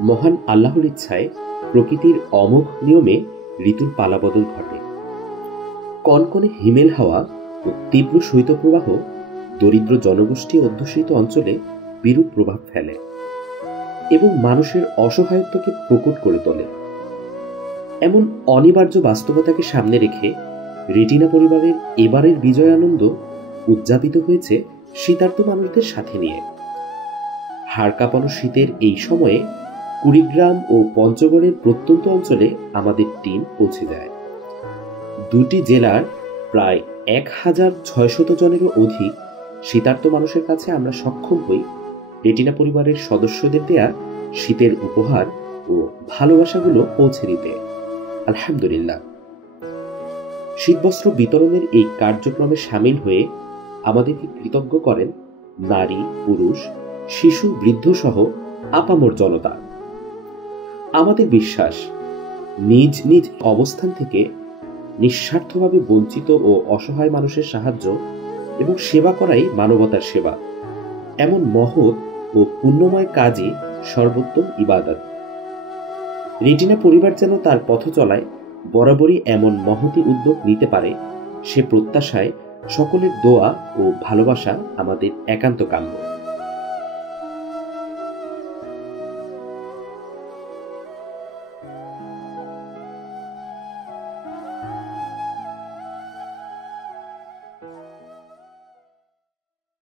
মহান আল্লাহর ইচ্ছায় প্রকৃতির অমোঘ নিয়মে ঋতুর পালাবদল ঘটে। কনকনে হিমেল হাওয়া ও তীব্র শৈত্যপ্রবাহ দরিদ্র জনগোষ্ঠী অধ্যুষিত অঞ্চলে বিরূপ প্রভাব ফেলে এবং মানুষের অসহায়ত্বকে প্রকট করে তোলে। এমন অনিবার্য বাস্তবতাকে সামনে রেখে রেটিনা পরিবারের এবারের বিজয় আনন্দ উদযাপিত হয়েছে শীতার্ত মানুষদের সাথে নিয়ে। হাড় কাঁপানো শীতের এই সময়ে কুড়িগ্রাম ও পঞ্চগড়ের প্রত্যন্ত অঞ্চলে আমাদের টিম পৌঁছে যায়। দুটি জেলার প্রায় ১,৬০০ জনেরও অধিক শীতার্ত মানুষের কাছে আমরা সক্ষম হই রেটিনা পরিবারের সদস্যদের দেয়া শীতের উপহার ও ভালোবাসাগুলো পৌঁছে দিতে। আলহামদুলিল্লাহ। শীতবস্ত্র বিতরণের এই কার্যক্রমে সামিল হয়ে আমাদেরকে কৃতজ্ঞ করেন নারী, পুরুষ, শিশু, বৃদ্ধ সহ আপামর জনতা। আমাদের বিশ্বাস, নিজ নিজ অবস্থান থেকে নিঃস্বার্থভাবে বঞ্চিত ও অসহায় মানুষের সাহায্য এবং সেবা করাই মানবতার সেবা। এমন মহৎ ও পুণ্যময় কাজই সর্বোত্তম ইবাদত। রেটিনা পরিবার যেন তার পথ চলায় বরাবরই এমন মহতী উদ্যোগ নিতে পারে, সে প্রত্যাশায় সকলের দোয়া ও ভালোবাসা আমাদের একান্ত কাম্য।